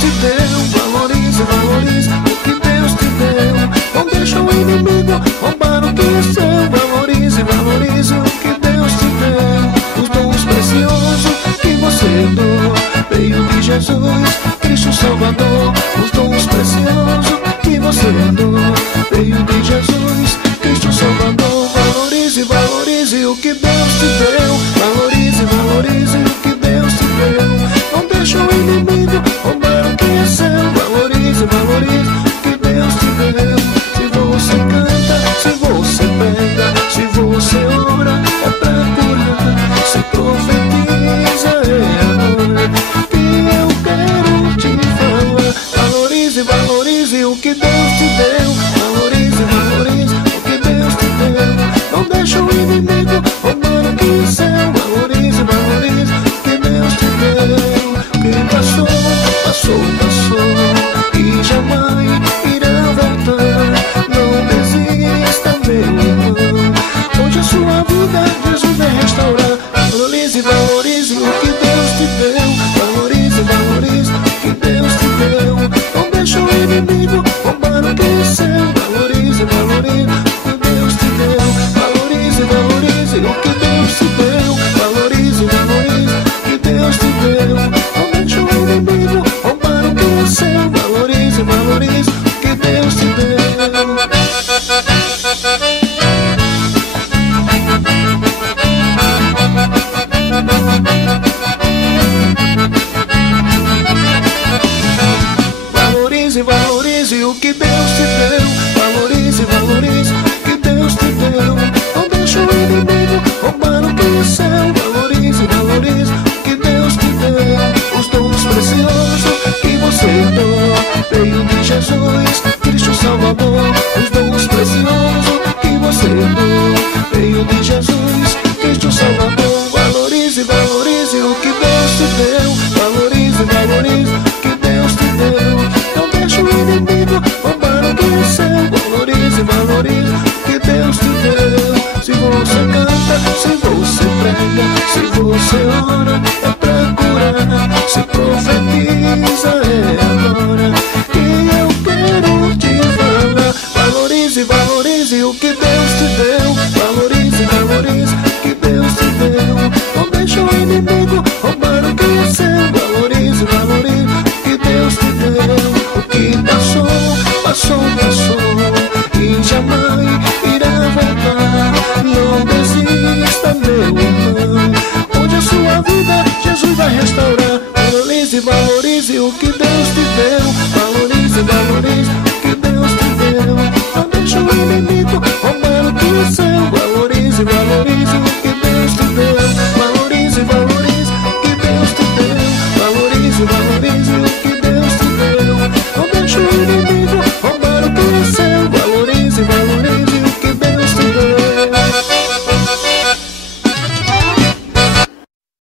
te deu. Valorize, valorize o que Deus te deu. Não deixa o inimigo roubar o que é seu. Valorize, valorize o que Deus te deu. Os dons preciosos que você herdou veio de Jesus, Cristo Salvador. Os dons preciosos que você herdou veio de Jesus, Cristo Salvador. Valorize, valorize o que Deus te deu. Valorize, valorize o que Deus te deu. Não deixa o inimigo roubar o que é seu. Valorize, valorize o que Deus te deu. Se você canta, se você prega, se você ora, é pra curar. Se profetiza, é agora que eu quero te falar. Valorize, valorize o que Deus te deu. Valorize, valorize o que Deus te deu. Não deixa o inimigo roubar o que é seu. Valorize, valorize o que Deus te deu. O que passou, passou, passou e jamais irá voltar. Não desista, meu irmão. Hoje a sua vida Jesus vai restaurar. Valorize, valorize o que Deus te deu. Valorize, valorize o que Deus te deu. Não deixa o inimigo roubar o que é seu. Valorize, valorize o que Deus te deu. Valorize, valorize o que Deus te deu. Valorize, valorize o que Deus te deu. Não deixa o inimigo roubar o que é seu. Valorize, valorize o que Deus te deu. Valorize, valorize o que Deus te deu. Valorize, valorize o que Deus te deu. Não deixa o inimigo roubar o que é seu. Valorize, valorize o que Deus te deu. Os dons preciosos que você herdou veio de Jesus, Cristo Salvador. Os dons preciosos que você herdou veio de Jesus, Cristo Salvador. Valorize, valorize o que Deus te deu. Valorize, valorize o que Deus te deu. Não deixa o inimigo roubar o que é seu. Valorize, valorize o que Deus te deu. Se você canta, se você prega, se você ora, é pra curar. Se profetiza, é agora que eu quero te falar. Valorize, valorize